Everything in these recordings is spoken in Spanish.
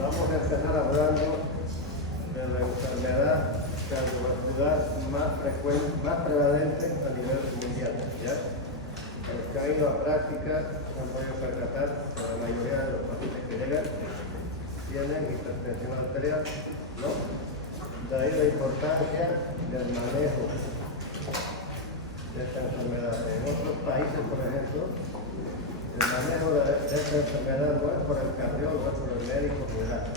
Vamos a empezar hablando de la enfermedad cardiovascular más frecuente, más prevalente a nivel mundial. ¿Ya? En el camino a práctica me voy a percatar que la mayoría de los pacientes que llegan tienen hipertensión arterial, ¿no? De ahí la importancia del manejo de esta enfermedad. En otros países, por ejemplo, el manejo de esta enfermedad no es por el cardiólogo, es por el médico general.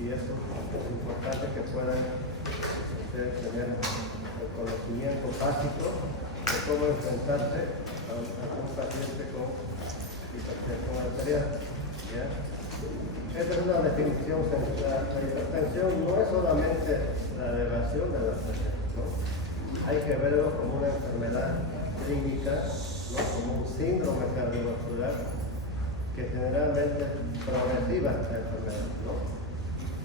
Y eso es importante que puedan ustedes tener el conocimiento básico de cómo enfrentarse a un paciente con hipertensión arterial. ¿Ya? Esta es una definición sencilla. La hipertensión no es solamente la elevación de la presión, ¿no? Hay que verlo como una enfermedad clínica, ¿no? Como un síndrome cardiovascular que generalmente es progresiva la enfermedad, ¿no?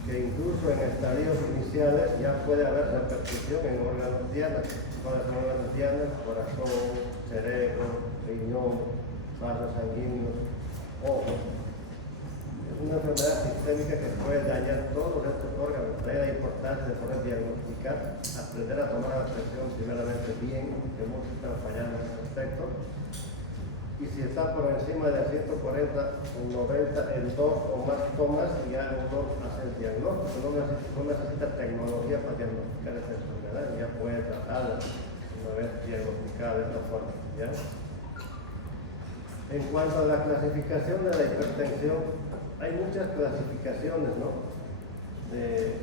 Que incluso en estadios iniciales ya puede haber repercusión en órganos dianas. ¿Cuáles son órganos dianas? Corazón, cerebro, riñón, vasos sanguíneos, ojos. Es una enfermedad sistémica que puede dañar todos estos órganos. De ahí la importancia de poder diagnosticar, aprender a tomar la presión primeramente bien, que muchos están fallando en ese aspecto. Y si está por encima de 140 o 90 en 2 o más tomas, ya uno hace el diagnóstico. No necesita tecnología para diagnosticar esa enfermedad, ya puede tratarla una vez diagnosticada de esta forma. ¿Ya? En cuanto a la clasificación de la hipertensión, hay muchas clasificaciones, ¿no? de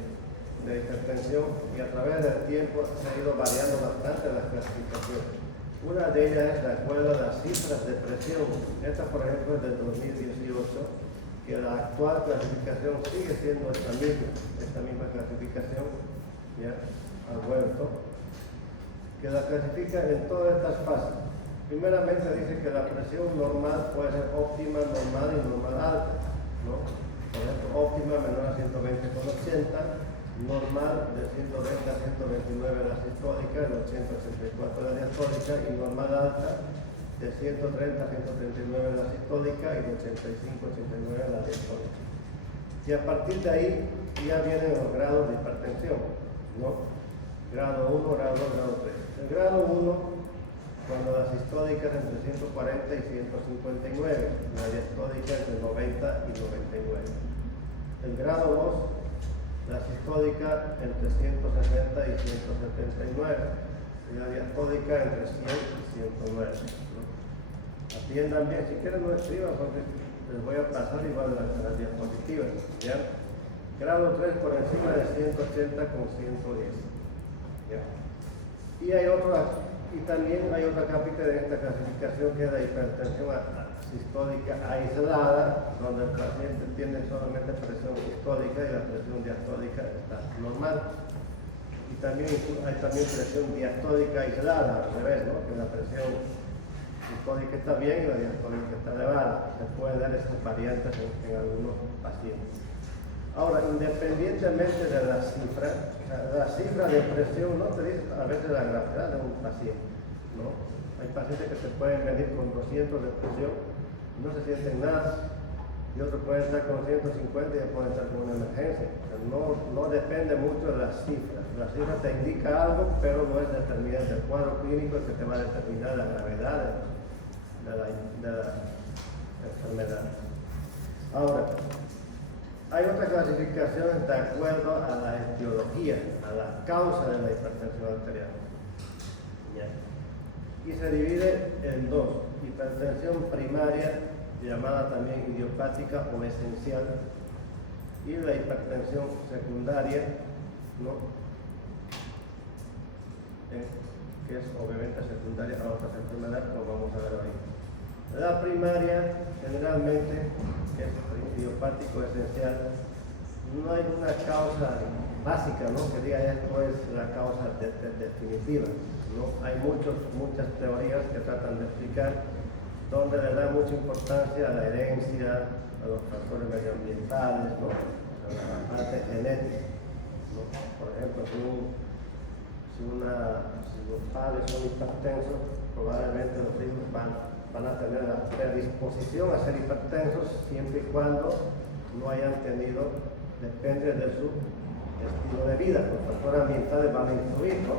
hipertensión, y a través del tiempo se ha ido variando bastante las clasificaciones. Una de ellas es de acuerdo a las cifras de presión. Esta, por ejemplo, es del 2018, que la actual clasificación sigue siendo esta misma clasificación, ¿ya? Ha vuelto, que la clasifica en todas estas fases. Primeramente dice que la presión normal puede ser óptima, normal y normal alta, ¿no? Por ejemplo, óptima menor a 120/80, normal de 120 a 129 la sistólica, de 80 a 84 la diastólica, y normal alta de 130 a 139 la sistólica y de 85 a 89 la diastólica. Y a partir de ahí ya vienen los grados de hipertensión, ¿no? Grado 1, grado 2, grado 3. El grado 1, cuando la sistólica es entre 140 y 159, la diastólica entre 90 y 99. El grado 2, la sistólica entre 160 y 179, y la diastólica entre 100 y 109. ¿No? Atiendan bien, si quieren no escriban porque les voy a pasar igual las diapositivas. ¿Ya? Grado 3 por encima de 180 con 110. ¿Ya? Y también hay otra capítulo de esta clasificación que es la hipertensión sistólica aislada, donde el paciente tiene solamente presión sistólica y la presión diastólica está normal. Y también hay presión diastólica aislada, al revés, ¿no? Que la presión sistólica está bien y la diastólica está elevada. Se pueden dar estas variantes en algunos pacientes. Ahora, independientemente de la cifra de presión no te dice a veces la gravedad de un paciente, ¿no? Hay pacientes que se pueden medir con 200 de presión, no se sienten nada, y otros pueden estar con 150 y ya pueden estar con una emergencia. No depende mucho de las cifras. La cifra te indica algo, pero no es determinante. El cuadro clínico es que te va a determinar la gravedad de la enfermedad. Ahora, hay otra clasificación de acuerdo a la etiología, a la causa de la hipertensión arterial. ¿Ya? Y se divide en dos: hipertensión primaria, llamada también idiopática o esencial, y la hipertensión secundaria, ¿no? Que es obviamente secundaria a otras enfermedades, como vamos a ver hoy. La primaria, generalmente, que es idiopático esencial, no hay una causa básica, ¿no? Que diga esto es la causa definitiva, ¿no? Hay muchas teorías que tratan de explicar, donde le da mucha importancia a la herencia, a los factores medioambientales, ¿no? A la parte genética, ¿no? Por ejemplo, si los padres son hipertensos, probablemente los hijos van a tener la predisposición a ser hipertensos siempre y cuando no hayan tenido, depende de su estilo de vida. Los factores ambientales van a influir, ¿no?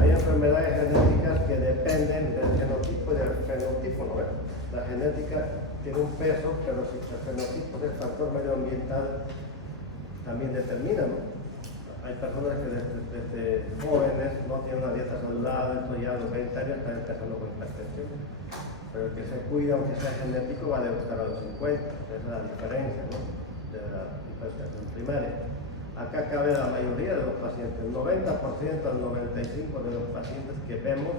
Hay enfermedades genéticas que dependen del genotipo y del fenotipo, ¿no? La genética tiene un peso, pero si el fenotipo del factor medioambiental también determina, ¿no? Hay personas que desde jóvenes no tienen una dieta saludable, entonces ya a los 20 años están empezando con hipertensión. Pero el que se cuida, aunque sea genético, va a debutar a los 50. Esa es la diferencia, ¿no?, de la hipertensión primaria. Acá cabe la mayoría de los pacientes, el 90% al 95% de los pacientes que vemos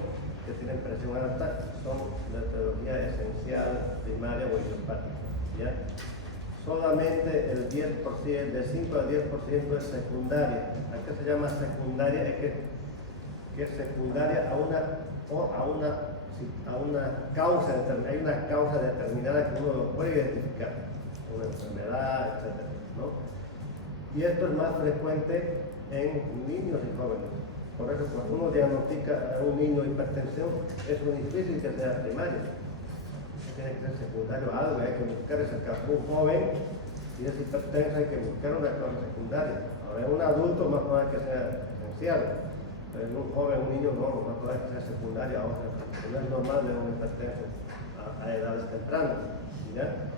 que tienen presión alta son de etiología esencial, primaria o idiopática, ¿ya? Solamente el 10%, de 5 al 10% es secundaria. ¿A qué se llama secundaria? Es que es secundaria a una causa determinada. Hay una causa determinada que uno lo puede identificar, una enfermedad, etc., ¿no? Y esto es más frecuente en niños y jóvenes. Por eso cuando uno diagnostica a un niño hipertensión, es muy difícil que sea primario. Tiene que ser secundario algo, hay que buscar ese caso. Un joven y es hipertenso, hay que buscar una causa secundaria. Ahora en un adulto más probable que sea esencial, pero en un joven, un niño no, más probable que sea secundaria. Ahora no es normal de un hipertenso a edades tempranas, ¿ya?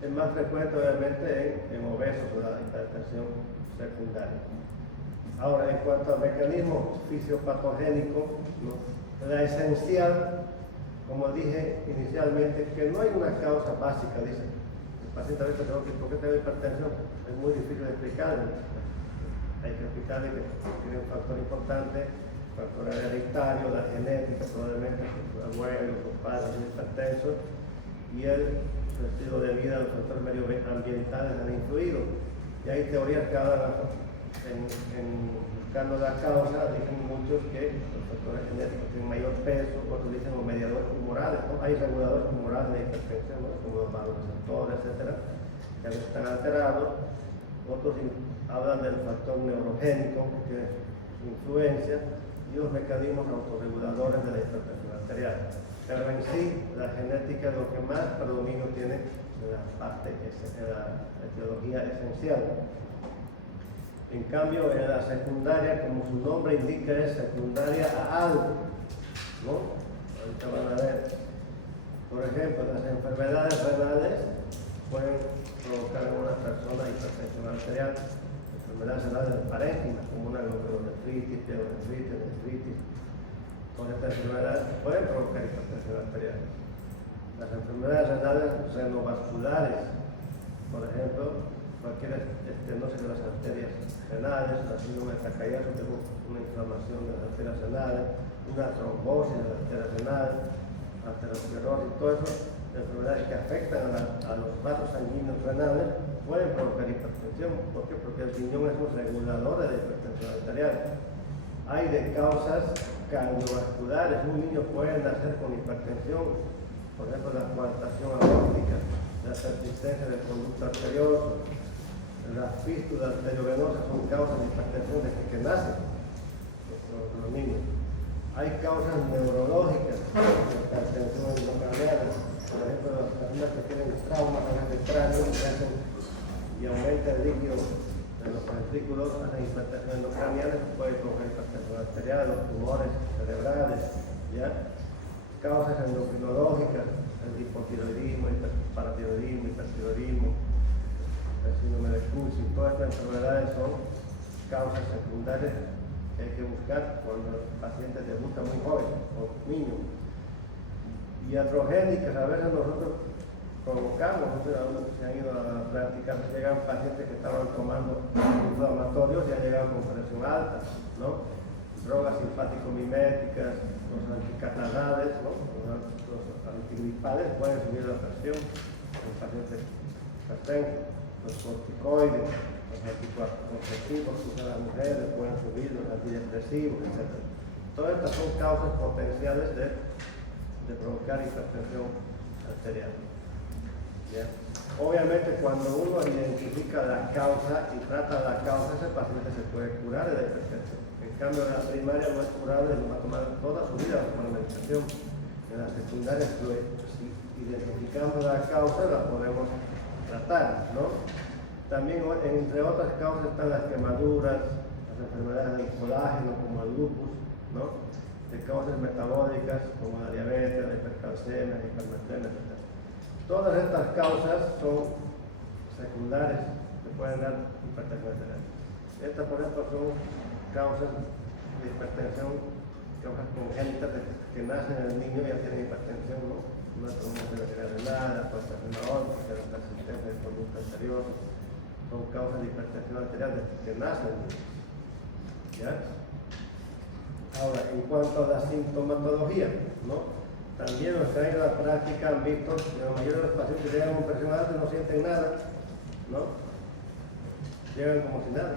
Es más frecuente obviamente en obesos la hipertensión secundaria. Ahora, en cuanto al mecanismo fisiopatogénico, ¿no?, la esencial, como dije inicialmente, que no hay una causa básica, dice el paciente a veces, ¿por qué tengo hipertensión? Es muy difícil de explicarle. Hay que explicarle que tiene un factor importante, el factor hereditario, la genética, probablemente sus abuelos, sus padres son hipertensos, y su estilo de vida, los factores medioambientales han influido. Y hay teorías que hablan buscando la causa. Dicen muchos que los factores genéticos tienen mayor peso, otros dicen los mediadores humorales, ¿no? Hay reguladores humorales de hipertensión, ¿no?, como los vasoreceptores, etcétera, que a veces están alterados. Otros hablan del factor neurogénico, que tiene su influencia, y los mecanismos autorreguladores de la hipertensión arterial. Pero en sí, la genética es lo que más predominio tiene en la parte, en la etiología esencial. En cambio, en la secundaria, como su nombre indica, es secundaria a algo, ¿no? Ahorita van a ver. Por ejemplo, las enfermedades renales pueden provocar en una persona hipertensión arterial. Enfermedades renales del parénquima, como una glomerulonefritis, pielonefritis. Con estas enfermedades pueden provocar hipertensión arterial. Las enfermedades renales renovasculares, por ejemplo, cualquier estenosis de las arterias renales, la síndrome de Takayasu, que es una inflamación de las arterias renales, una trombosis de las arterias renales, arteriosclerosis, todo eso, enfermedades que afectan a los vasos sanguíneos renales, pueden provocar hipertensión. ¿Por qué? Porque el riñón es un regulador de la hipertensión arterial. Hay de causas cardiovasculares. Un niño puede nacer con hipertensión, por ejemplo, la coartación aórtica, la persistencia del conducto arterioso, las fístulas arteriovenosas son causas de hipertensión desde que nacen los niños. Hay causas neurológicas, hipertensión endocraniana, por ejemplo, las personas que tienen traumas en el cráneo y aumenta el líquido de los ventrículos, hacen hipertensión endocraniana, puede provocar hipertensión arterial, los tumores cerebrales, ¿ya? Causas endocrinológicas, el hipotiroidismo, hiperparatiroidismo, hipertiroidismo, el síndrome de Cushing. Todas estas enfermedades son causas secundarias que hay que buscar cuando el paciente debuta muy joven o niño. Iatrogénicas, a veces nosotros provocamos, algunos que se han ido a practicar, llegan pacientes que estaban tomando inflamatorios y han llegado con presión alta, ¿no? Drogas simpático-miméticas, los anticatarrales, ¿no?, los antigripales pueden subir la presión en pacientes hipertensos. Los corticoides, los anticonceptivos que usan las mujeres pueden subir, los antidepresivos, etc. Todas estas son causas potenciales de provocar hipertensión arterial. ¿Ya? Obviamente, cuando uno identifica la causa y trata la causa, ese paciente se puede curar de la hipertensión. En cambio, en la primaria no es curable, lo va a tomar toda su vida con la medicación. En la secundaria, si identificamos la causa, la podemos tratar, ¿no? También, entre otras causas, están las quemaduras, las enfermedades del colágeno, como el lupus, ¿no? De causas metabólicas, como la diabetes, la hipercalcemia, la hipermetenia, etc. Todas estas causas son secundarias que pueden dar hipertensión arterial. Estas, por ejemplo, son causas de hipertensión, causas congénitas que nacen en el niño y ya tienen hipertensión, ¿no? No es como una renal, la coartación aórtica, la persistencia de conducta anterior, son causas de hipertensión arterial que nacen, ¿ya? Ahora, en cuanto a la sintomatología, ¿no? También los que han ido a la práctica han visto que la mayoría de los pacientes que llegan con presión alta no sienten nada, ¿no? Llegan como si nada.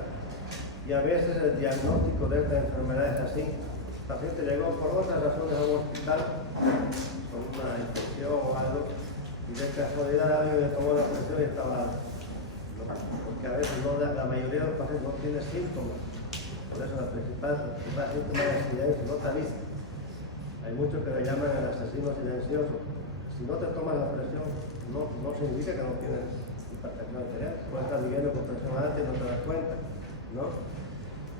Y a veces el diagnóstico de esta enfermedad es así. El paciente llegó por otras razones a un hospital, con una infección o algo, y de casualidad alguien le tomó la presión y estaba alta, ¿no? Porque a veces la mayoría de los pacientes no tiene síntomas. Por eso la principal síntoma de silencio, no te avisa. Hay muchos que le llaman el asesino silencioso. Si no te tomas la presión, no significa que no tienes hipertensión arterial. Puedes estar viviendo con presión alta y no te das cuenta, ¿no?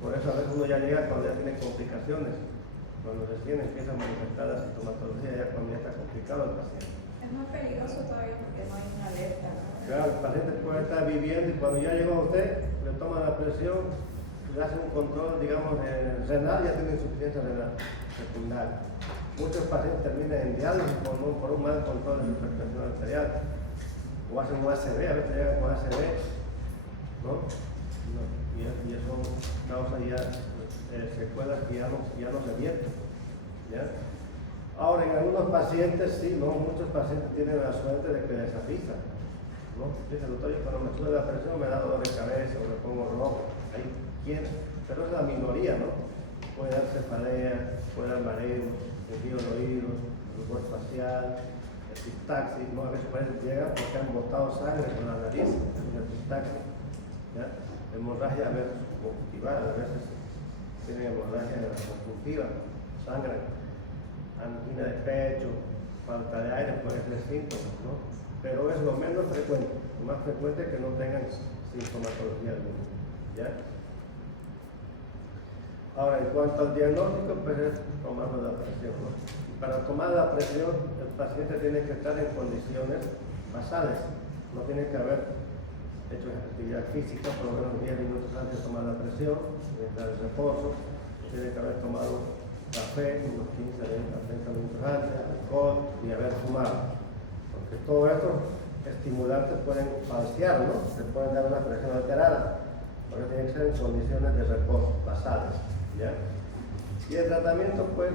Por eso a veces uno ya llega cuando ya tiene complicaciones. Cuando recién empieza a manifestar la sintomatología, ya cuando ya está complicado el paciente. Es más peligroso todavía porque no hay una alerta, ¿no? Claro, el paciente puede estar viviendo y cuando ya llegó a usted, le toma la presión, le hace un control, digamos, renal, ya tiene insuficiencia renal secundaria. Muchos pacientes terminan en diálisis por un mal control de su hipertensión arterial. O hacen un ACV, a veces llegan con ACV, ¿no? Y eso causa ya secuelas que ya no se vierten, ¿ya? Ahora, en algunos pacientes, sí, ¿no? Muchos pacientes tienen la suerte de que les avisa, ¿no? Dice, doctor, cuando me sube la presión me da dolor de cabeza o me pongo rojo. Ahí quiere, pero es la minoría, ¿no? Puede dar cefalea, puede dar mareo, desvío de oídos, rubor facial, epistaxis, ¿no? A veces llegan porque han botado sangre con la nariz, epistaxis, ¿ya? Hemorragia a veces conjuntival, a veces tienen hemorragia en la conjuntiva, sangran, angina de pecho, falta de aire, pueden ser síntomas, ¿no? Pero es lo menos frecuente, lo más frecuente es que no tengan sintomatología alguna, ¿ya? Ahora, en cuanto al diagnóstico, pues es tomando la presión, ¿no? Y para tomar la presión, el paciente tiene que estar en condiciones basales, no tiene que haber hecho actividad física por lo menos 10 minutos antes de tomar la presión, mientras el reposo, tiene que haber tomado café unos 15, 20, 30 minutos antes, alcohol y haber fumado. Porque todos estos estimulantes pueden falsear, ¿no? Se pueden dar una presión alterada. Por eso tiene que ser en condiciones de reposo, basales, ¿ya? Y el tratamiento, pues,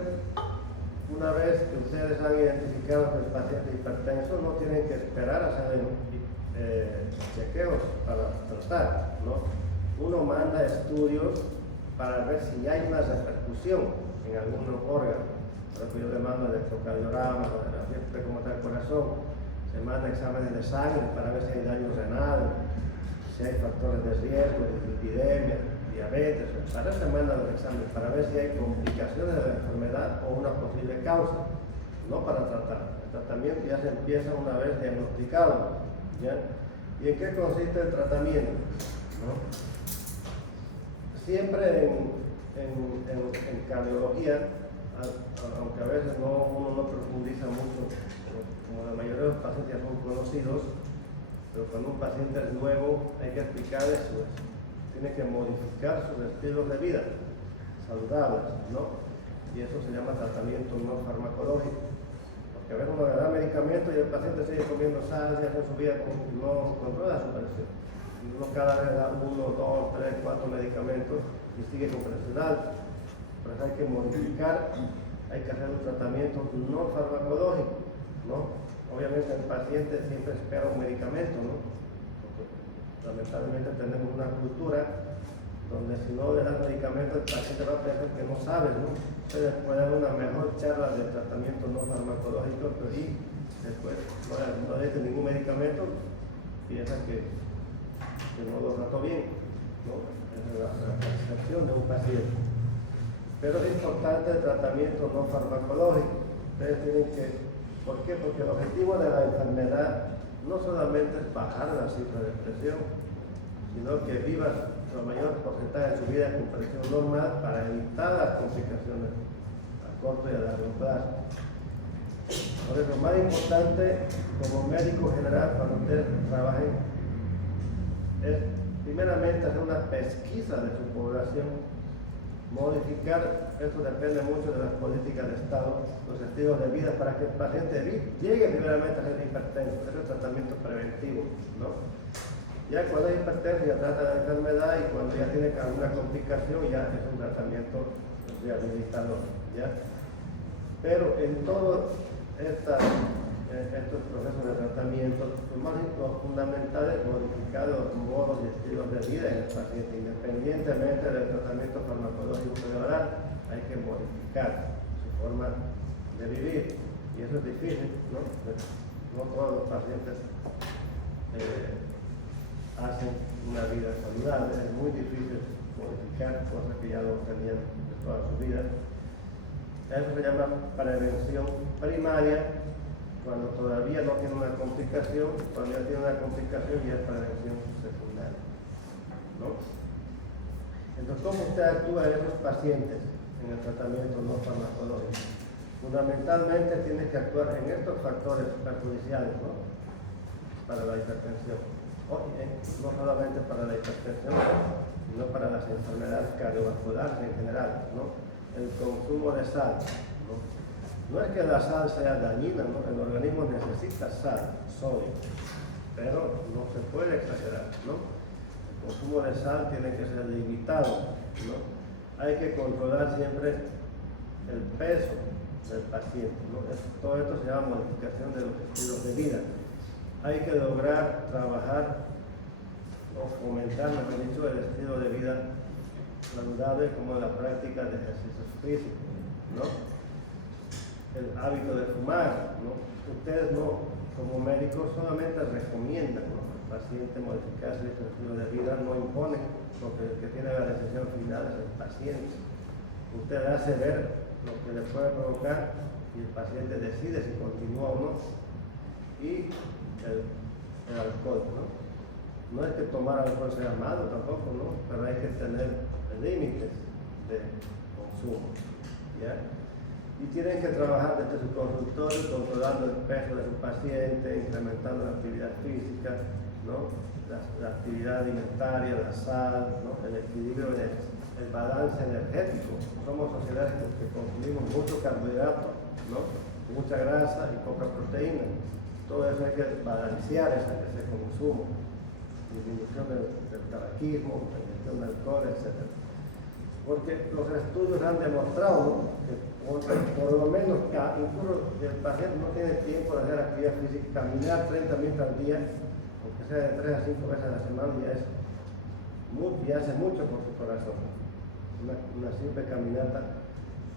una vez que ustedes han identificado que el paciente es hipertenso, no tienen que esperar a hacer chequeos para tratar, ¿no? Uno manda estudios para ver si hay una repercusión en algunos órganos. Por ejemplo, yo le mando electrocardiograma, radiografía como está el corazón, se manda exámenes de sangre para ver si hay daño renal, si hay factores de riesgo, dislipidemia, diabetes. Para eso se mandan los exámenes, para ver si hay complicaciones de la enfermedad o una posible causa, no para tratar. El tratamiento ya se empieza una vez diagnosticado, ¿ya? ¿Y en qué consiste el tratamiento? ¿No? Siempre en cardiología, aunque a veces uno no profundiza mucho, como la mayoría de los pacientes ya son conocidos, pero cuando un paciente es nuevo hay que explicarle tiene que modificar sus estilos de vida saludables, ¿no? Y eso se llama tratamiento no farmacológico. Porque a veces uno le da medicamento y el paciente sigue comiendo sal y hace su vida no controla su presión. Y uno cada vez da 1, 2, 3, 4 medicamentos y sigue con presión alta. Por eso hay que modificar, hay que hacer un tratamiento no farmacológico, ¿no? Obviamente el paciente siempre espera un medicamento, ¿no? Porque lamentablemente tenemos una cultura donde si no le das medicamento el paciente va a pensar que no sabes, ¿no? Ustedes pueden dar una mejor charla de tratamiento no farmacológico, pero y después no le den ningún medicamento, piensa que no lo trató bien, ¿no? Esa es la percepción de un paciente. Pero es importante el tratamiento no farmacológico. Ustedes tienen que, ¿por qué? Porque el objetivo de la enfermedad no solamente es bajar la cifra de presión, sino que vivas el mayor porcentaje de su vida con presión normal para evitar las complicaciones a corto y a largo plazo. Por eso, lo más importante como médico general cuando ustedes trabajen es primeramente hacer una pesquisa de su población, modificar, esto depende mucho de las políticas de Estado, los estilos de vida para que el paciente llegue primeramente a ser hipertenso. Eso es el tratamiento preventivo, ¿no? Ya cuando hay hipertensión ya trata la enfermedad y cuando ya tiene alguna complicación ya es un tratamiento rehabilitador, ¿ya? Pero en todos estos procesos de tratamiento, lo fundamental es modificar los modos y estilos de vida en el paciente, independientemente del tratamiento farmacológico oral, hay que modificar su forma de vivir, y eso es difícil, ¿no? No todos los pacientes hacen una vida saludable, es muy difícil modificar cosas que ya lo tenían de toda su vida. Eso se llama prevención primaria, cuando todavía no tiene una complicación, cuando ya tiene una complicación ya es prevención secundaria, ¿no? Entonces, ¿cómo usted actúa en esos pacientes en el tratamiento no farmacológico? Fundamentalmente tiene que actuar en estos factores perjudiciales, ¿no? Para la hipertensión, no solamente para la hipertensión, sino para las enfermedades cardiovasculares en general, ¿no? El consumo de sal, ¿no? No es que la sal sea dañina, ¿no? El organismo necesita sal, sodio, pero no se puede exagerar, ¿no? El consumo de sal tiene que ser limitado, ¿no? Hay que controlar siempre el peso del paciente, ¿no? Todo esto se llama modificación de los estilos de vida. Hay que lograr trabajar o fomentar, mejor dicho, el estilo de vida saludable como la práctica de ejercicios físicos, ¿no? El hábito de fumar, ¿no? Ustedes no, como médicos, solamente recomiendan, ¿no?, al paciente modificarse su estilo de vida, no imponen, porque el que tiene la decisión final es el paciente. Usted hace ver lo que le puede provocar y el paciente decide si continúa o no. Y el alcohol, ¿no? No es que tomar alcohol sea malo tampoco, ¿no? Pero hay que tener límites de consumo, ¿ya? Y tienen que trabajar desde su consultorio controlando el peso de su paciente, incrementando la actividad física, ¿no? La actividad alimentaria, la sal, ¿no? El equilibrio, el balance energético. Somos sociedades que consumimos mucho carbohidrato, ¿no? Mucha grasa y poca proteína. Todo eso hay que balancear ese consumo. Disminución del tabaquismo, disminución del alcohol, etc. Porque los estudios han demostrado, ¿no?, que por lo menos, incluso si el paciente no tiene tiempo de hacer actividad física, caminar 30 minutos al día, aunque sea de 3 a 5 veces a la semana, ya hace mucho por su corazón. Una simple caminata,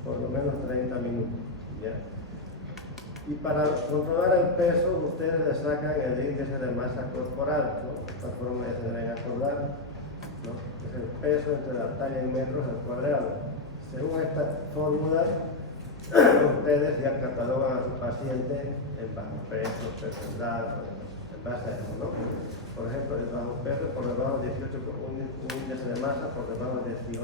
por lo menos 30 minutos, ¿ya? Y para controlar el peso, ustedes le sacan el índice de masa corporal, ¿no? De esta forma ya se deben acordar, ¿no? Es el peso entre la talla en metros al cuadrado. Según esta fórmula, ustedes ya catalogan a su paciente en bajo peso, peso edad, en base a eso, ¿no? Por ejemplo, el bajo peso por debajo de 18, un índice de masa por debajo de 18,5.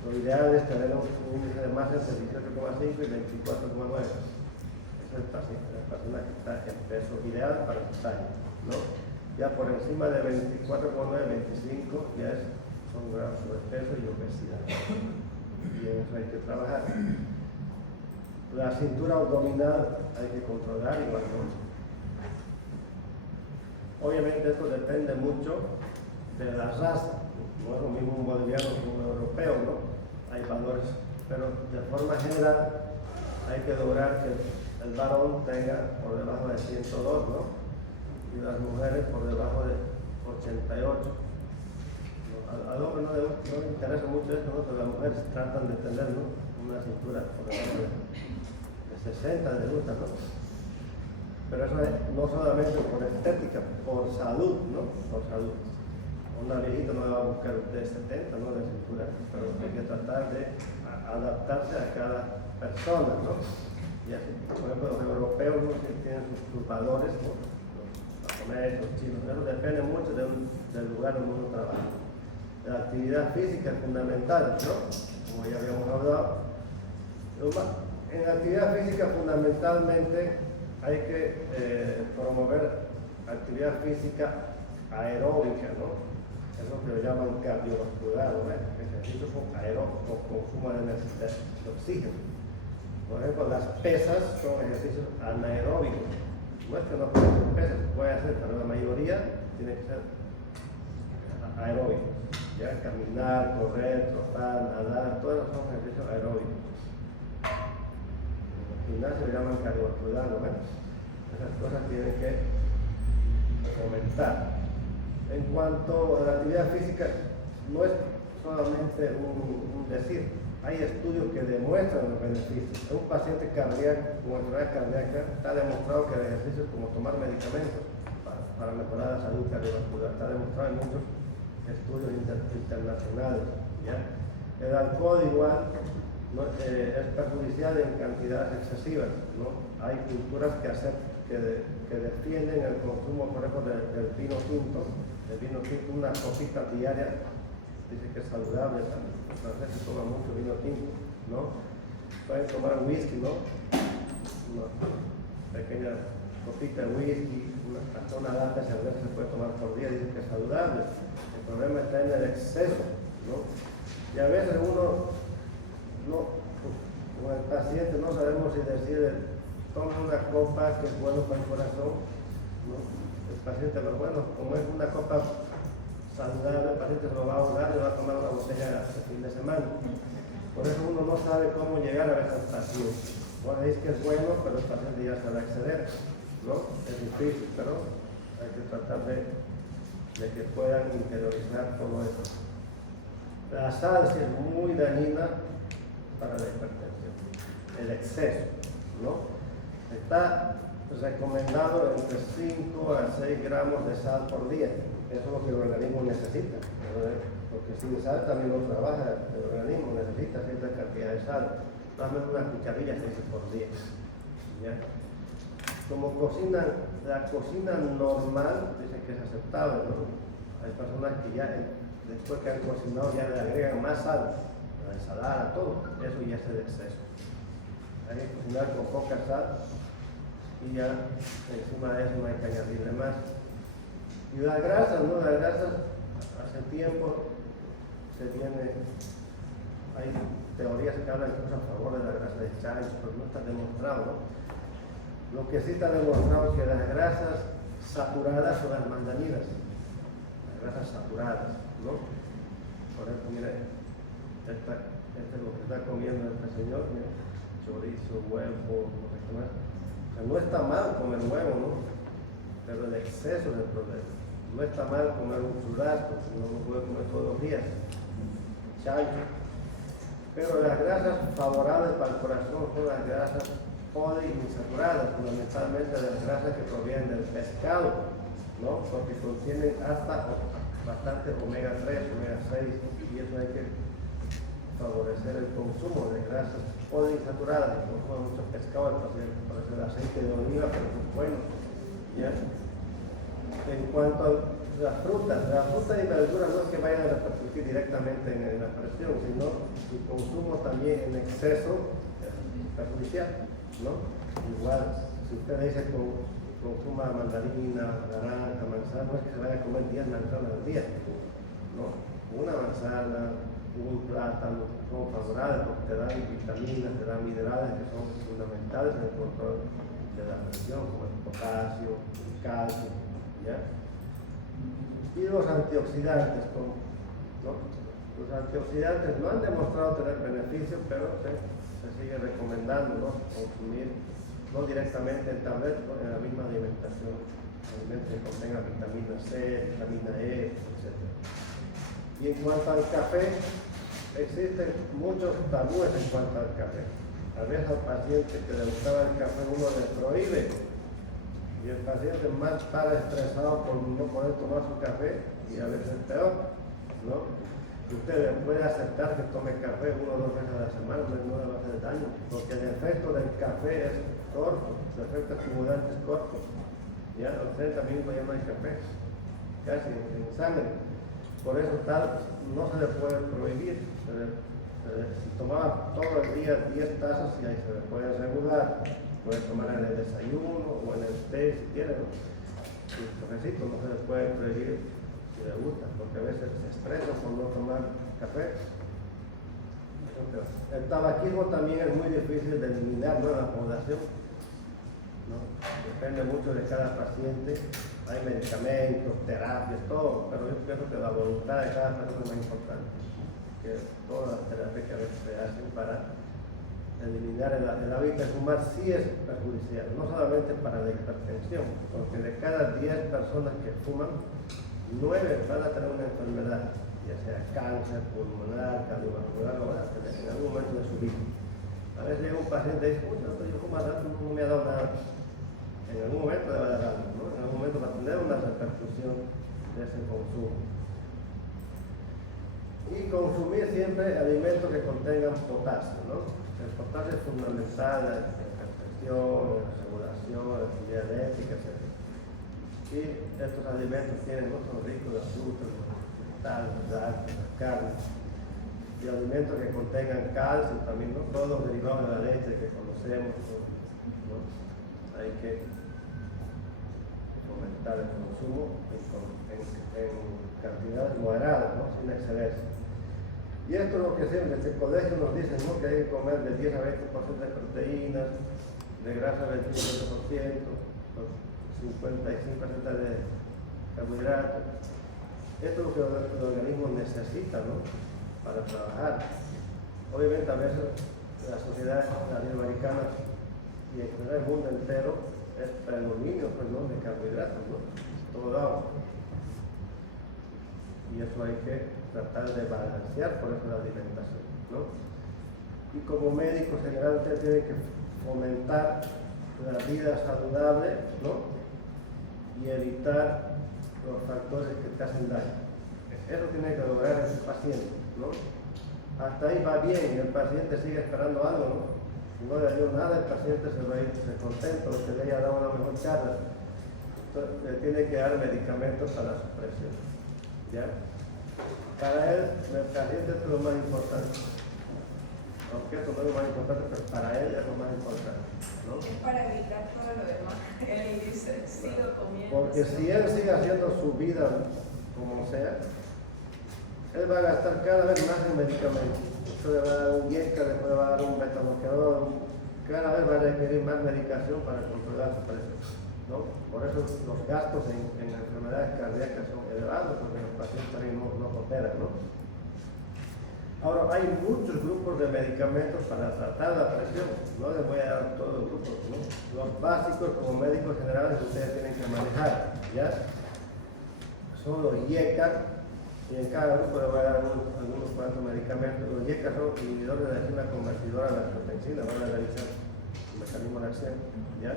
Lo ideal es tener un índice de masa entre 18,5 y 24,9. Esa es la persona que está en peso ideal para su talla, ¿no? Ya por encima de 24,9, 25 ya son grados sobrepeso y obesidad. Y en eso hay que trabajar. La cintura abdominal hay que controlar igual, ¿no? Obviamente esto depende mucho de la raza. No es lo mismo un boliviano que un europeo, ¿no? Hay valores, pero de forma general hay que lograr que el varón tenga por debajo de 102, ¿no? Y las mujeres por debajo de 88. Al hombre no le interesa mucho esto, ¿no? Pero las mujeres tratan de tener, ¿no?, una cintura por debajo de 60 de gusta, ¿no? Pero eso es no solamente por estética, por salud, ¿no? Por salud. Una viejita no le va a buscar de 70, ¿no?, de cintura, pero hay que tratar de adaptarse a cada persona, ¿no? Y así, por ejemplo, los europeos, ¿no?, que tienen sus valores, ¿no?, japoneses, chinos, eso depende mucho del lugar donde uno trabaja. La actividad física es fundamental, ¿no? Como ya habíamos hablado. En la actividad física fundamentalmente hay que promover actividad física aeróbica, ¿no? Es lo que le llaman cardiovascular, ¿no? Ejercicios aeróbicos con consumo de oxígeno. Por ejemplo, las pesas son ejercicios anaeróbicos. No es que no pueden ser pesas, se puede hacer, pero la mayoría tiene que ser aeróbicos. ¿Ya? Caminar, correr, trotar, nadar, todos son ejercicios aeróbicos. En el gimnasio le llaman cardiovascular, ¿no? Esas cosas tienen que fomentar. En cuanto a la actividad física, no es solamente un decir. Hay estudios que demuestran los beneficios. En un paciente cardíaco con enfermedad cardíaca está demostrado que el ejercicio es como tomar medicamentos para mejorar la salud cardiovascular. Está demostrado en muchos estudios internacionales. ¿Ya? El alcohol igual es perjudicial en cantidades excesivas, ¿no? Hay culturas que defienden el consumo, por ejemplo, del vino tinto. El vino tinto, una copita diaria, dice que es saludable también. Los franceses toman mucho vino tinto, ¿no? Pueden tomar whisky, ¿no? Una pequeña copita de whisky, hasta una lata de cerveza se puede tomar por día, dicen que es saludable. El problema está en el exceso, ¿no? Y a veces uno, como el paciente, no sabemos si decide toma una copa que es bueno para el corazón, ¿no? El paciente, pero bueno, como es una copa saludable, el paciente se lo va a ahogar y va a tomar una botella el fin de semana. Por eso uno no sabe cómo llegar a esa estación. Bueno, dice que es bueno, pero el paciente ya se va a exceder, ¿no? Es difícil, pero hay que tratar de que puedan interiorizar todo eso. La sal sí es muy dañina para la hipertensión, el exceso, ¿no? Está recomendado entre 5 a 6 gramos de sal por día. Eso es lo que el organismo necesita. Porque sin sal también no trabaja, el organismo necesita cierta cantidad de sal. Más o menos una cucharilla se dice por día. ¿Ya? Como la cocina normal, dicen que es aceptable, ¿no? Hay personas que ya después que han cocinado ya le agregan más sal, a la ensalada, todo. Eso ya es el exceso. Hay que cocinar con poca sal y ya encima de eso no hay que añadirle más. Y las grasas, ¿no? Las grasas hace tiempo hay teorías que hablan incluso a favor de la grasa de chancho, pero no está demostrado, ¿no? Lo que sí está demostrado es que las grasas saturadas son las más dañinas, las grasas saturadas, ¿no? Por ejemplo, mire, este es lo que está comiendo este señor, mire, chorizo, huevo, no sé qué más. O sea, no está mal comer huevo, ¿no? Pero el exceso es el problema. No está mal comer un churrasco, no lo puede comer todos los días. Chancho. Pero las grasas favorables para el corazón son las grasas poliinsaturadas, fundamentalmente las grasas que provienen del pescado, ¿no? Porque contienen hasta bastante omega 3, omega 6, y eso hay que favorecer el consumo de grasas poliinsaturadas. El consumo de mucho pescado, por eso el aceite de oliva, pero es bueno, ¿ya? En cuanto a las frutas y verduras no es que vayan a repercutir directamente en la presión, sino su consumo también en exceso es perjudicial, ¿no? Igual, si usted dice que consuma mandarina, naranja, manzana, no es que se vaya a comer 10 manzanas al día, ¿no? Una manzana, un plátano son favorables porque te dan vitaminas, te dan minerales que son fundamentales en el control de la presión, como el potasio, el calcio, ¿ya? Y los antioxidantes, ¿no? Los antioxidantes no han demostrado tener beneficios, pero se sigue recomendando, ¿no? Consumir, no directamente en tabletas, ¿no? En la misma alimentación, alimentos que contengan vitamina C, vitamina E, etc. Y en cuanto al café, existen muchos tabúes en cuanto al café. A veces al paciente que le gustaba el café uno le prohíbe. Y el paciente más está estresado por no poder tomar su café y a veces peor, ¿no? Y usted puede aceptar que tome café 1 o 2 veces a la semana, no le va a hacer daño, porque el efecto del café es corto, su efecto estimulante es corto, Ya a los 30 minutos ya no hay café, casi en sangre. Por eso tal no se le puede prohibir. Si tomaba todo el día 10 tazas, y ahí se le puede regular. Puede tomar en el desayuno o en el té si quiere, ¿no? Y el cafecito no se le puede prohibir si le gusta, porque a veces se estresa por no tomar café. El tabaquismo también es muy difícil de eliminar, ¿no?, en la población, ¿no? Depende mucho de cada paciente. Hay medicamentos, terapias, todo, pero yo pienso que la voluntad de cada persona es más importante que todas las terapias que a veces se hacen para eliminar el hábito de fumar. Sí es perjudicial, no solamente para la hipertensión, porque de cada 10 personas que fuman, 9 van a tener una enfermedad, ya sea cáncer pulmonar, cardiovascular, o en algún momento de su vida. A veces llega un paciente y dice, uy, no, yo fumo rato, no me ha dado nada. En algún momento le va a dar algo, ¿no? En algún momento va a tener una repercusión de ese consumo. Y consumir siempre alimentos que contengan potasio, ¿no? El potasio es fundamental en la hipertensión, en la regulación, en la actividad eléctrica, etc. Y estos alimentos no son ricos de azúcar, vegetales, lácteos, carnes. Y alimentos que contengan calcio también, ¿no? Todos los derivados de la leche que conocemos, ¿no? Hay que fomentar el consumo en cantidades moderadas, ¿no?, sin excederse. Y esto es lo que siempre en el colegio nos dicen, ¿no?, que hay que comer de 10 a 20% de proteínas, de grasa 25%, 55% de carbohidratos. Esto es lo que el organismo necesita, ¿no?, para trabajar. Obviamente a veces la sociedad latinoamericana y el mundo entero es predominio, pues, ¿no?, de carbohidratos, ¿no?, todo lado. Y eso hay que tratar de balancear por eso la alimentación, ¿no? Y como médicos generalmente tienen que fomentar la vida saludable, ¿no?, y evitar los factores que te hacen daño. Eso tiene que lograr el paciente, ¿no? Hasta ahí va bien y el paciente sigue esperando algo, ¿no? Si no le ayuda nada, el paciente se va a ir contento, se le haya dado una mejor charla. Entonces, le tiene que dar medicamentos para su presión, ¿ya? Para él, el paciente es lo más importante. Aunque eso no es lo más importante, pero para él es lo más importante, ¿no? Es para evitar todo lo demás. Él dice, sigo comiendo. Porque si él sigue haciendo su vida como sea, él va a gastar cada vez más en medicamentos. Usted le va a dar un Yesca, después le va a dar un beta-bloqueador, cada vez va a requerir más medicación para controlar su presión, ¿no? Por eso los gastos en enfermedades cardíacas son elevados, porque los pacientes ahí no cooperan, ¿no? Ahora, hay muchos grupos de medicamentos para tratar la presión. No les voy a dar todos los grupos, ¿no? Los básicos, como médicos generales, ustedes tienen que manejar, ¿ya? Son los IECA, y en cada grupo les voy a dar algunos cuantos medicamentos. Los IECA son inhibidores de la enzima convertidora de la angiotensina, van a realizar el mecanismo de acción, ¿ya?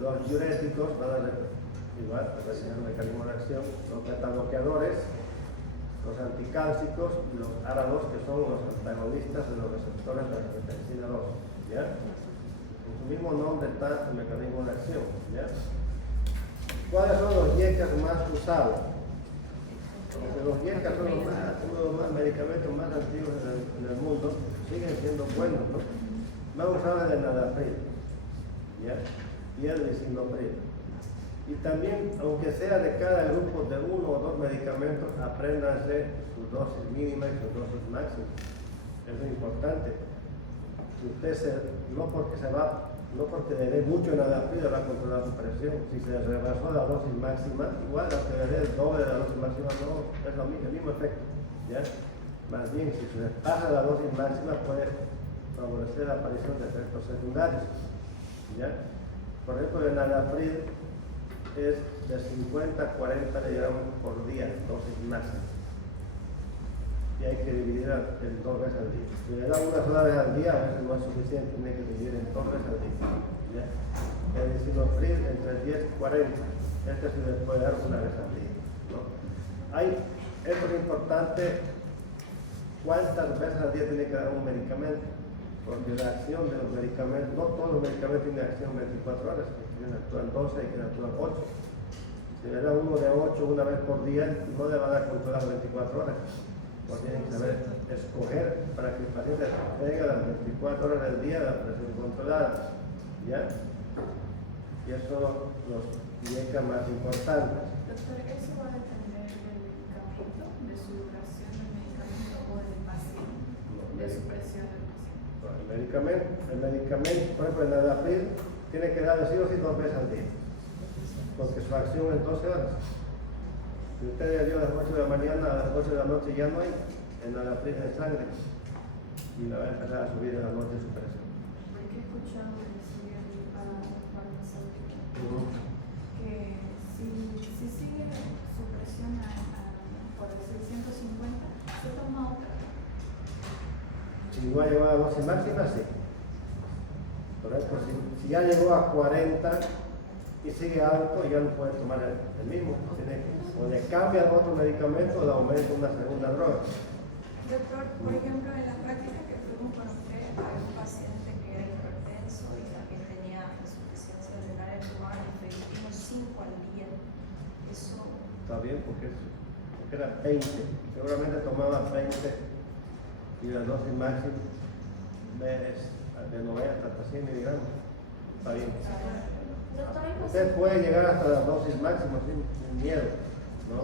Los diuréticos van a realizar el mecanismo de acción. Los beta-bloqueadores, los anticálcicos y los ARA2, que son los antagonistas de los receptores de la angiotensina 2, ¿ya? En su mismo nombre está el mecanismo de acción, ¿ya? ¿Cuáles son los IECAs más usados? Porque los IECAs son uno de los medicamentos más antiguos en el mundo, siguen siendo buenos, ¿no? Más usados es el Nalapril, ¿ya? Y el Lisinopril. Y también, aunque sea de cada grupo de 1 o 2 medicamentos, apréndanse sus dosis mínimas y sus dosis máximas. Eso es importante. Si usted no porque le dé mucho Nalapril le va a controlar su presión. Si se rebasó la dosis máxima, igual aunque le dé el doble de la dosis máxima, no es el mismo efecto, ¿ya? Más bien, si se pasa la dosis máxima, puede favorecer la aparición de efectos secundarios, ¿ya? Por ejemplo, el Nalapril es de 50 a 40 miligramos por día, dosis máxima. Y hay que dividirla en 2 veces al día. Si le da una sola vez al día, a veces no es suficiente, tiene que dividir en 2 veces al día, ¿ya? El Lisinopril entre 10 y 40, este sí le puede dar una vez al día, ¿no? Esto es importante, cuántas veces al día tiene que dar un medicamento, porque la acción de los medicamentos, no todos los medicamentos tienen acción 24 horas, quienes actúan 12 y quienes actúan 8, Si le da uno de 8 una vez por día, no le van a controlar 24 horas. Pues tienen que saber escoger para que el paciente tenga las 24 horas del día la presión controlada. ¿Ya? Y eso son los IECA más importantes. Doctor, ¿eso va a depender del medicamento, de su duración del medicamento o del paciente? De su presión del paciente. El medicamento, por ejemplo, el Nadafil, tiene que darle sí o sí 2 veces al día, porque su acción es 12 horas. Si usted le dio a las 8 de la mañana, a las 8 de la noche ya no hay el Nadafil en sangre y la va a empezar a subir en la noche su presión. Porque he escuchado decir a farmacéuticos que si sigue su presión por decir 150, se toma otra. Si no ha llegado a la dosis máxima, sí. Por ejemplo, si ya llegó a 40 y sigue alto, ya no puede tomar el mismo. O le cambia otro medicamento o le aumenta una segunda droga. Doctor, por ejemplo, en la práctica que fuimos con usted, había un paciente que era hipertenso y también tenía insuficiencia renal atrial y pedimos 5 al día. Eso. Está bien, porque era 20. Seguramente tomaba 20 y la dosis máxima es de 90 hasta 100 miligramos. Está bien. Usted puede llegar hasta la dosis máxima sin miedo, ¿no?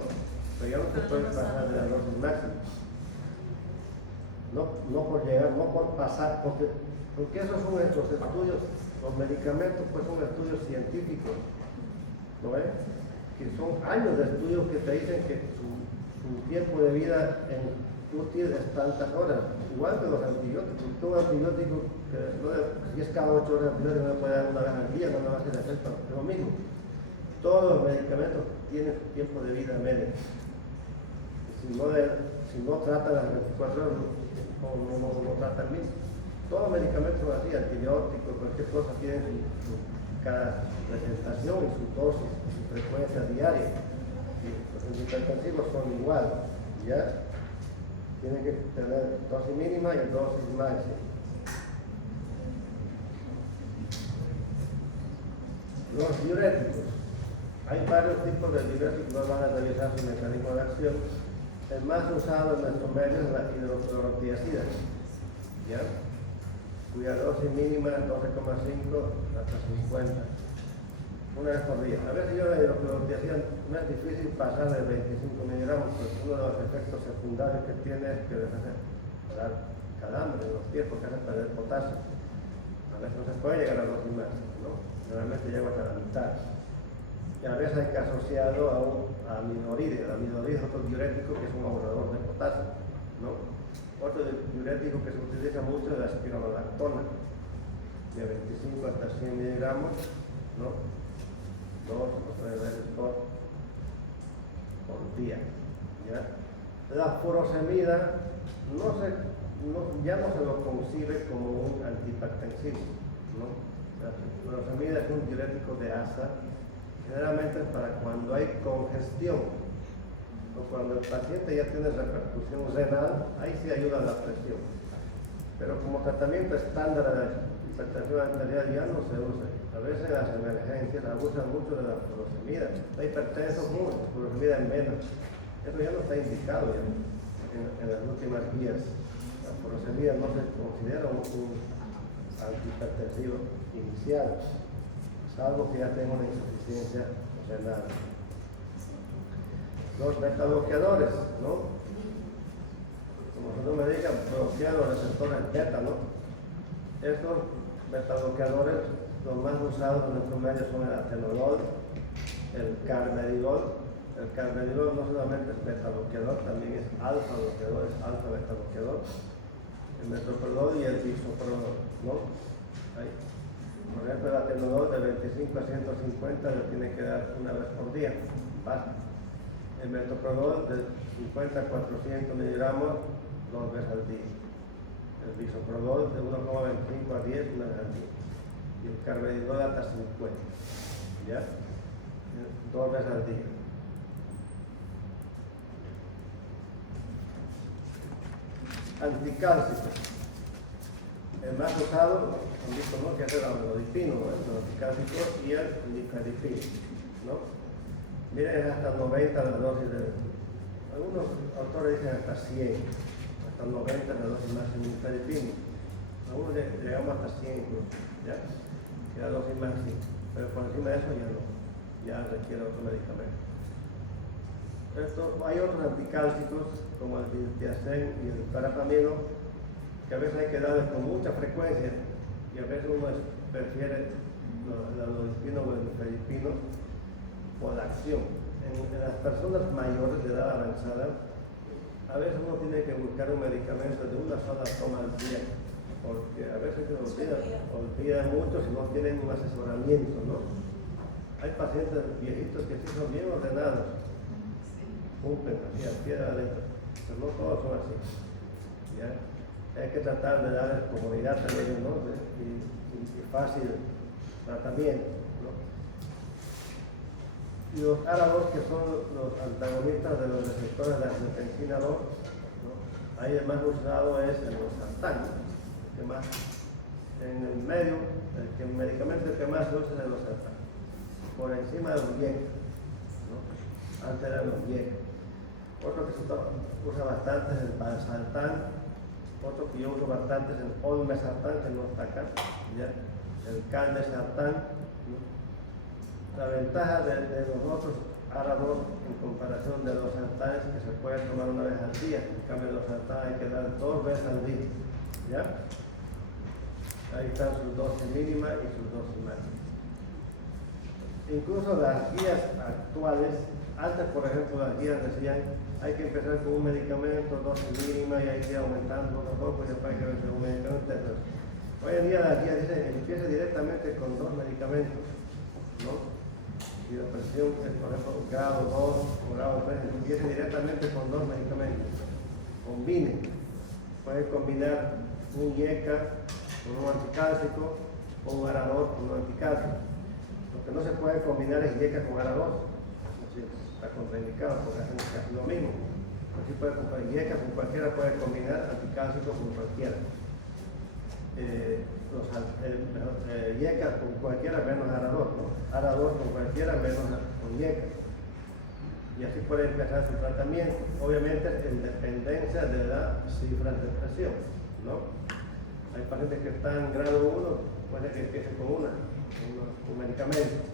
Pero ya no se puede pasar de la dosis máxima. No por llegar, no por pasar, porque esos son nuestros estudios, los medicamentos pues son estudios científicos, ¿no ves? Que son años de estudios que te dicen que su tiempo de vida en útil es tantas horas, igual que los antibióticos. Todo antibiótico, si es cada 8 horas antibiótico, no le puede dar una vez al día, no le va a hacer efecto, es lo mismo. Todos los medicamentos tienen su tiempo de vida medio. Si no trata las 24 horas, no trata el mismo. Todos los medicamentos son así, antibióticos, cualquier cosa, tienen cada presentación y su dosis, su frecuencia diaria. Y los antihipertensivos son igual, ¿ya? Tienen que tener dosis mínima y dosis máxima. Los diuréticos. Hay varios tipos de diuréticos, no van a revisar su mecanismo de acción. El más usado en nuestro medio es la hidroclorotiazida, ¿ya? Cuya dosis mínima es 12,5 hasta 50. Una vez por día. A veces yo la hidroclorotiazida no es difícil pasar de 25 miligramos, pues uno de los efectos secundarios que tiene es que les hace dar calambre en los pies porque hace perder potasio. A veces no se puede llegar a la dosis máxima, ¿no? Generalmente llego hasta la mitad. Y a veces hay que asociarlo a aminoridis. El aminoridis es otro diurético que es un ahorrador de potasio, ¿no? Otro diurético que se utiliza mucho es la espironolactona, de 25 hasta 100 miligramos, ¿no? 2 o 3 veces por día, ¿ya? La furosemida ya no se lo concibe como un antihipertensivo, ¿no? La furosemida es un diurético de asa, generalmente para cuando hay congestión o cuando el paciente ya tiene repercusión renal, ahí sí ayuda a la presión. Pero como tratamiento estándar de la hipertensión arterial ya no se usa. A veces las emergencias abusan mucho de la furosemida. Hay hipertensos mucho, furosemida en menos. Eso ya no está indicado ya en las últimas guías. La furosemida no se considera un antihipertensivo inicial, salvo que ya tenga una insuficiencia renal. Los betabloqueadores, ¿no? Como su nombre diga, bloquean los receptores beta, ¿no? Estos betabloqueadores, los más usados en nuestro medio son el atenolol, el carvedilol. El carvedilol no solamente es betabloqueador, también es alfa bloqueador, es alfa betabloqueador. El metoprolol y el bisoprolol, ¿no? Ahí. Por ejemplo, el atenolol de 25 a 150 le tiene que dar una vez por día, basta. El metoprolol de 50 a 400 miligramos 2 veces al día. El bisoprolol de 1,25 a 10 una vez al día. Y el carvedilol hasta 50, ¿ya? 2 veces al día. Anticálcicos. El más usado, han visto, ¿no? Que es el amlodipino, ¿no? El anticálcico y el nifedipino, ¿no? Miren, es hasta 90 la dosis de... Algunos autores dicen hasta 100, hasta 90 la dosis máxima de nifedipino. Algunos llegamos hasta 100 incluso, ¿ya? Que la dosis máxima. Pero por encima de eso ya no, ya requiere otro medicamento. Hay otros anticálcicos como el diltiazem y el parapamino que a veces hay que darles con mucha frecuencia y a veces uno prefiere la nifedipino o el nifedipino por la acción. En las personas mayores de edad avanzada, a veces uno tiene que buscar un medicamento de una sola toma al día, porque a veces se olvida mucho si no tienen un asesoramiento, ¿no? Hay pacientes viejitos que sí son bien ordenados, cumplen así a pie de la letra, pero no todos son así, ¿ya? Hay que tratar de darles comodidad también, ¿no? Y fácil tratamiento, ¿no? Y los ARA2, que son los antagonistas de los receptores de la angiotensina 2, ¿no? Ahí el más usado es el losartán, que más en el medio, el medicamento que más se usa es el losartán, por encima de los IECA, ¿no? Antes eran los IECA. Otro que se usa bastante es el valsartán, otro que yo uso bastante es el olmesartán, que no está acá, ¿ya? El calmesartán, ¿no? La ventaja de los otros ARA2 en comparación de los sartanes es que se puede tomar una vez al día, en cambio de los sartanes hay que dar 2 veces al día, ¿ya? Ahí están sus dosis mínimas y sus dosis máximas. Incluso las guías actuales, antes por ejemplo las guías decían hay que empezar con un medicamento, dosis mínima y hay que ir aumentando poco a poco y después hay que ver un medicamento. Hoy en día las guías dicen que empiece directamente con 2 medicamentos, ¿no? Y la presión es por ejemplo grado 2 o grado 3, empiece directamente con 2 medicamentos. Combine, puede combinar un IECA con un anticálcico o un ARA2 con un anticálcico. Lo que no se puede combinar es IECA con ARA2. Está contraindicado porque hacen casi lo mismo. Así puede comprar IECA con cualquiera, puede combinar anticálcico con cualquiera. IECA con cualquiera menos ARA2, ¿no? ARA2 con cualquiera menos con IECA. Y así puede empezar su tratamiento, obviamente en dependencia de las cifras de presión, ¿no? Hay pacientes que están en grado 1, puede que empiecen con un medicamento.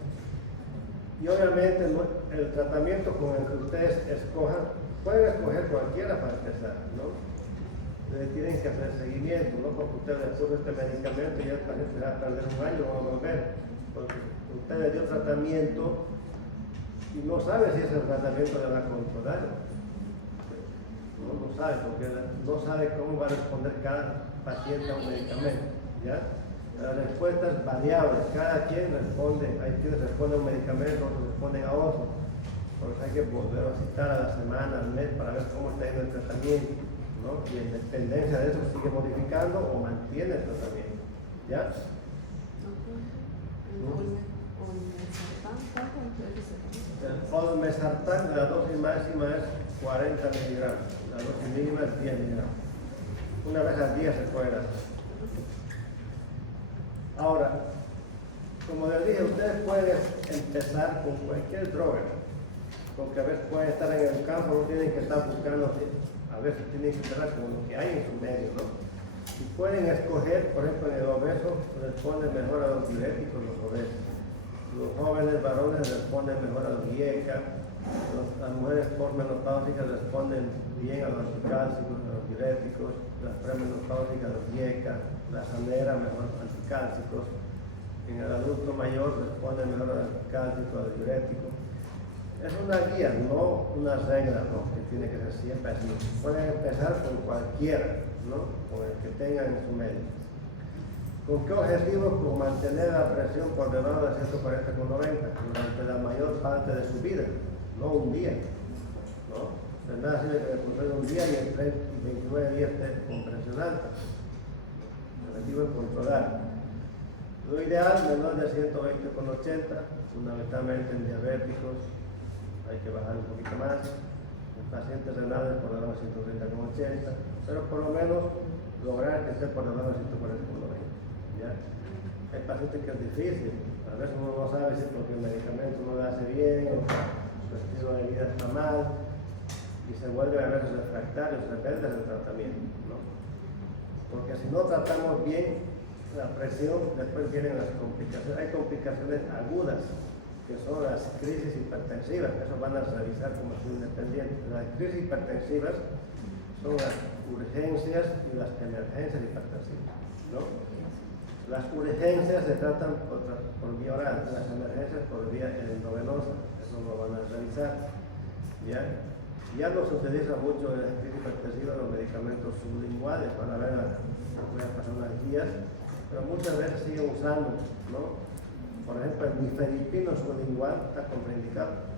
Y obviamente el tratamiento con el que ustedes escojan, pueden escoger cualquiera para empezar, ¿no? Tienen que hacer seguimiento, ¿no? Porque usted le puso este medicamento y el paciente va a perder un año o va a volver. Porque usted le dio tratamiento y no sabe si ese tratamiento le va a controlar. No sabe, porque no sabe cómo va a responder cada paciente a un medicamento, ¿ya? La respuesta es variable, cada quien responde, hay quienes responden a un medicamento, otros responden a otro. Por eso hay que volver a citar a la semana, al mes, para ver cómo está yendo el tratamiento, ¿no? Y en dependencia de eso sigue modificando o mantiene el tratamiento, ¿ya? El olmesartán, la dosis máxima es 40 miligramos, la dosis mínima es 10 miligramos. Una vez al día se puede dar. Ahora, como les dije, ustedes pueden empezar con cualquier droga, porque a veces pueden estar en el campo, no tienen que estar buscando, a veces tienen que empezar con lo que hay en su medio, ¿no? Y pueden escoger, por ejemplo, en el obeso responden mejor a los diuréticos los obesos. Los jóvenes varones responden mejor a los IECA, las mujeres postmenopáusicas responden bien a los anticálcicos, a los diuréticos, las premenopáusicas a los IECA, la sanera mejor a los anticálcicos, en el adulto mayor responden mejor a los anticálcicos, a los diuréticos. Es una guía, no una regla, ¿no? Que tiene que ser siempre así. Pueden empezar con cualquiera, ¿no? Con el que tengan en su medio. ¿Con qué objetivo? Con mantener la presión por debajo de 140/90 durante la mayor parte de su vida, no un día, ¿no? De nada sirve que le un día y en 29 días esté con presión alta. El objetivo es controlar. Lo ideal, menor de 120/80, fundamentalmente en diabéticos, hay que bajar un poquito más. En pacientes renales por debajo de 130/80, pero por lo menos lograr que esté por debajo de 140/90. ¿Ya? Hay pacientes que es difícil, a veces uno no sabe si porque el medicamento no le hace bien o su estilo de vida está mal y se vuelven a ver refractarios, rebeldes al tratamiento, ¿no? Porque si no tratamos bien la presión, después vienen las complicaciones. Hay complicaciones agudas, que son las crisis hipertensivas, eso van a revisar como estudio independiente. Las crisis hipertensivas son las urgencias y las emergencias hipertensivas, ¿no? Las urgencias se tratan por vía oral, las emergencias por vía endovenosa, eso lo van a revisar, ¿ya? Ya no se utiliza mucho en la crisis hipertensiva los medicamentos sublinguales, van a ver, voy a pasar unas guías, pero muchas veces siguen usando, ¿no? Por ejemplo, el nifedipino sublingual está contraindicado.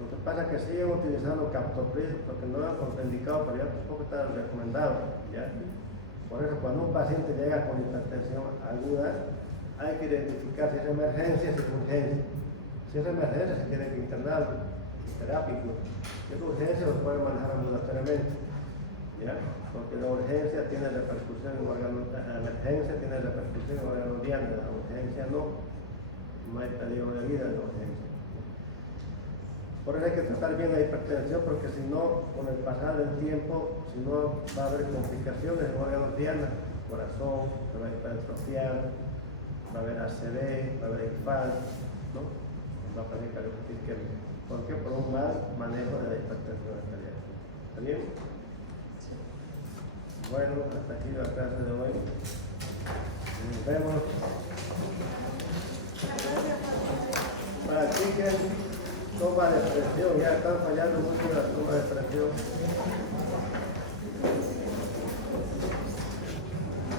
Lo que pasa es que siguen utilizando captopril porque no lo han contraindicado, pero ya tampoco está recomendado, ¿ya? Por eso, cuando un paciente llega con hipertensión aguda, hay que identificar si es emergencia, si es urgencia. Si es emergencia, se tiene que internar terápico. Si es urgencia, lo puede manejar ambulatoriamente, ¿ya? Porque la urgencia tiene repercusión en órganos, la emergencia tiene repercusión en órganos diáneos, la urgencia no hay peligro de vida en la urgencia. Por eso hay que tratar bien la hipertensión, porque si no, con el pasar del tiempo, si no, va a haber complicaciones en órganos diáneos, corazón, se va a hipertrofiar, va a haber ACV, va a haber infarto, ¿no? Va a haber calefacción. ¿Por qué? Por un mal manejo de la hipertensión arterial. ¿Está bien? Bueno, hasta aquí la clase de hoy. Nos vemos. Practiquen toma de presión, ya están fallando mucho las tomas de presión.